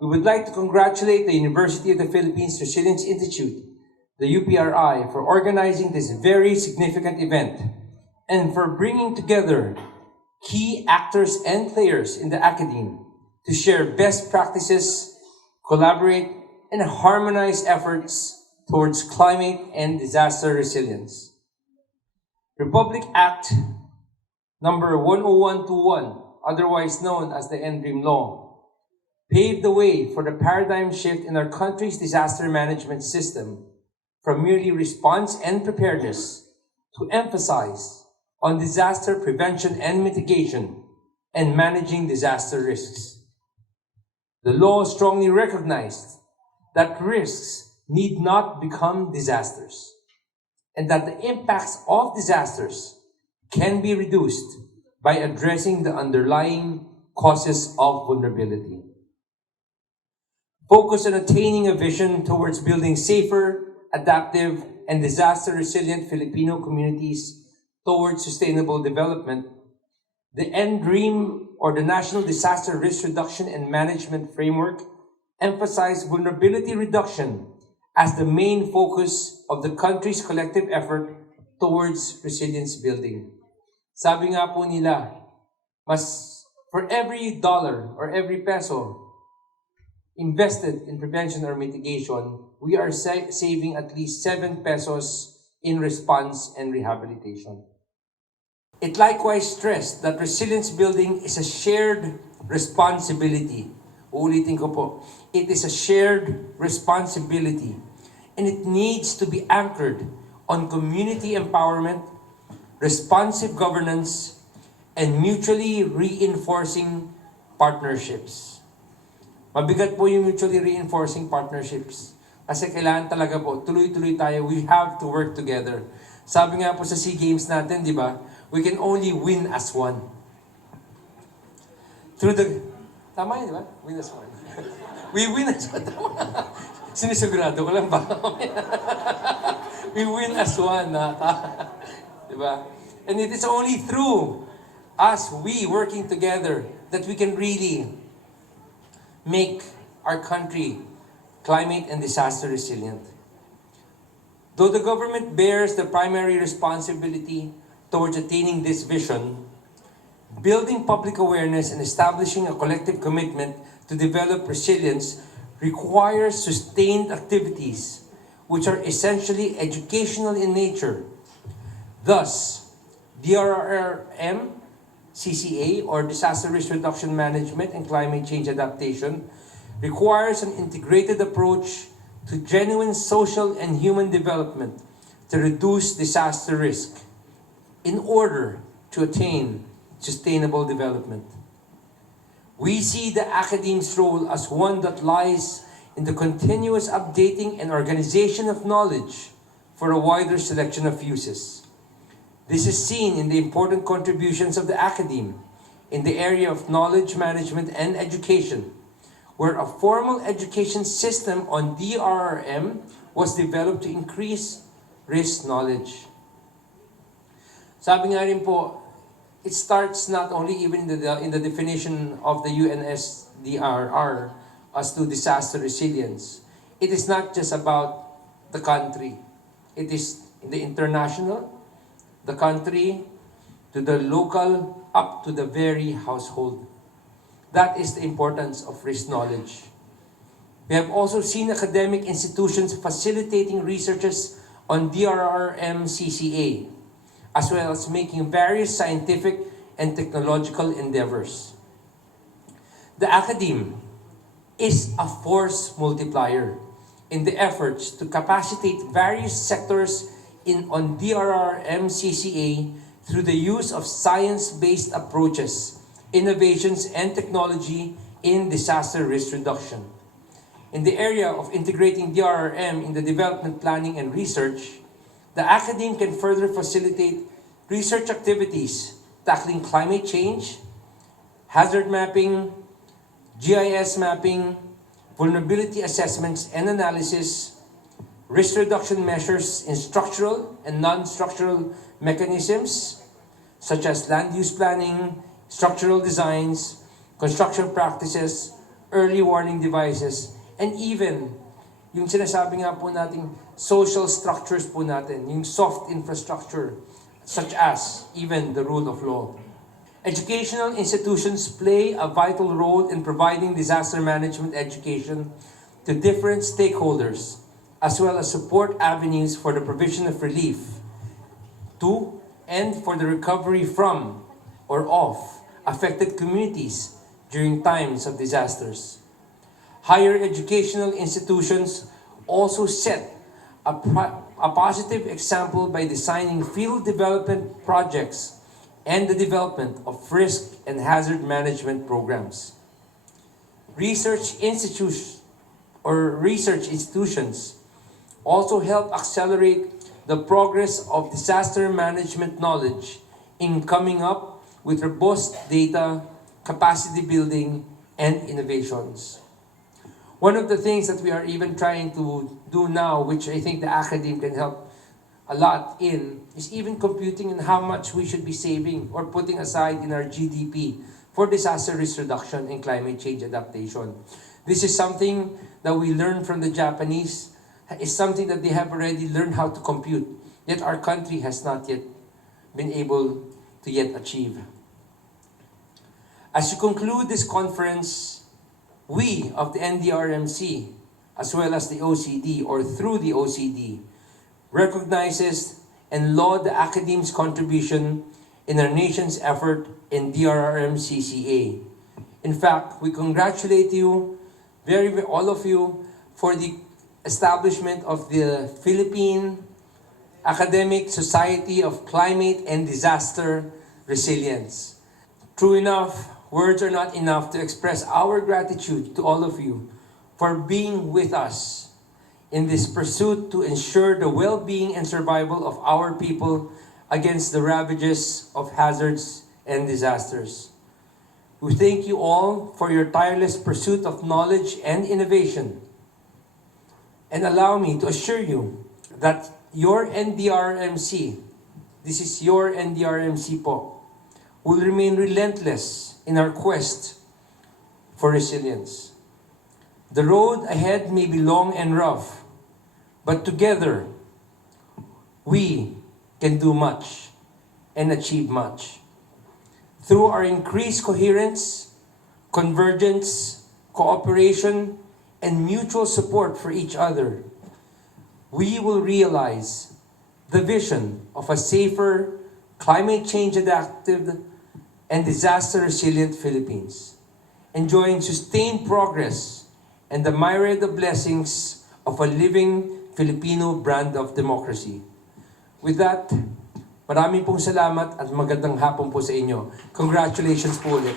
We would like to congratulate the University of the Philippines Resilience Institute, the UPRI, for organizing this very significant event and for bringing together key actors and players in the academe to share best practices, collaborate, and harmonize efforts towards climate and disaster resilience. Republic Act number 10121, otherwise known as the NDREAM Law, paved the way for the paradigm shift in our country's disaster management system from merely response and preparedness to emphasize on disaster prevention and mitigation and managing disaster risks. The law strongly recognized that risks need not become disasters and that the impacts of disasters can be reduced by addressing the underlying causes of vulnerability. Focus on attaining a vision towards building safer, adaptive, and disaster-resilient Filipino communities towards sustainable development, the NDREAM, or the National Disaster Risk Reduction and Management Framework, emphasized vulnerability reduction as the main focus of the country's collective effort towards resilience building. Sabi nga po nila, for every dollar or every peso invested in prevention or mitigation, we are saving at least 7 pesos in response and rehabilitation. It likewise stressed that resilience building is a shared responsibility. Uulitin ko po, it is a shared responsibility and it needs to be anchored on community empowerment, responsive governance, and mutually reinforcing partnerships. Mabigat po yung mutually reinforcing partnerships. Kasi kailangan talaga po, tuloy-tuloy tayo. We have to work together. Sabi nga po sa SEA Games natin, di ba? We can only win as one. Tama yun, di ba? Win as one. We win as one. Sinisigurado ko lang ba? We win as one. Di ba? And it is only through us, we working together, that we can really make our country climate and disaster resilient. Though the government bears the primary responsibility towards attaining this vision, building public awareness and establishing a collective commitment to develop resilience requires sustained activities which are essentially educational in nature. Thus, DRRM, CCA, or Disaster Risk Reduction Management and Climate Change Adaptation, requires an integrated approach to genuine social and human development to reduce disaster risk in order to attain sustainable development. We see the academe's role as one that lies in the continuous updating and organization of knowledge for a wider selection of uses. This is seen in the important contributions of the academe in the area of knowledge management and education, where a formal education system on DRRM was developed to increase risk knowledge. Sabi nga rin po, it starts not only even in the definition of the UNSDRR as to disaster resilience. It is not just about the country. It is the international, the country, to the local, up to the very household. That is the importance of risk knowledge. We have also seen academic institutions facilitating researches on DRRM CCA, as well as making various scientific and technological endeavors. The academe is a force multiplier in the efforts to capacitate various sectors on DRRM CCA through the use of science-based approaches, innovations, and technology in disaster risk reduction. In the area of integrating DRRM in the development planning and research, the academe can further facilitate research activities tackling climate change, hazard mapping, GIS mapping, vulnerability assessments and analysis, risk reduction measures in structural and non-structural mechanisms such as land use planning, structural designs, construction practices, early warning devices, and even yung sinasabi nga po nating social structures po natin, yung soft infrastructure, such as even the rule of law. Educational institutions play a vital role in providing disaster management education to different stakeholders, as well as support avenues for the provision of relief to and for the recovery from or of affected communities during times of disasters. Higher educational institutions also set a positive example by designing field development projects and the development of risk and hazard management programs. Research institutions also help accelerate the progress of disaster management knowledge in coming up with robust data, capacity building, and innovations. One of the things that we are even trying to do now, which I think the academe can help a lot in, is even computing in how much we should be saving or putting aside in our GDP for disaster risk reduction and climate change adaptation. This is something that we learned from the Japanese. It's something that they have already learned how to compute, yet our country has not yet been able to yet achieve. As you conclude this conference, we of the NDRMC, as well as the OCD, or through the OCD, recognizes and laud the academe's contribution in our nation's effort in DRRMCCA. In fact, we congratulate you, all of you, for the establishment of the Philippine Academic Society of Climate and Disaster Resilience. True enough, words are not enough to express our gratitude to all of you for being with us in this pursuit to ensure the well-being and survival of our people against the ravages of hazards and disasters. We thank you all for your tireless pursuit of knowledge and innovation. And allow me to assure you that your NDRMC, this is your NDRMC po, will remain relentless in our quest for resilience. The road ahead may be long and rough, but together we can do much and achieve much. Through our increased coherence, convergence, cooperation, and mutual support for each other, we will realize the vision of a safer, climate change adaptive, and disaster resilient Philippines, enjoying sustained progress and the myriad of blessings of a living Filipino brand of democracy. With that, maraming pong salamat at magandang hapon po sa inyo. Congratulations po ulit.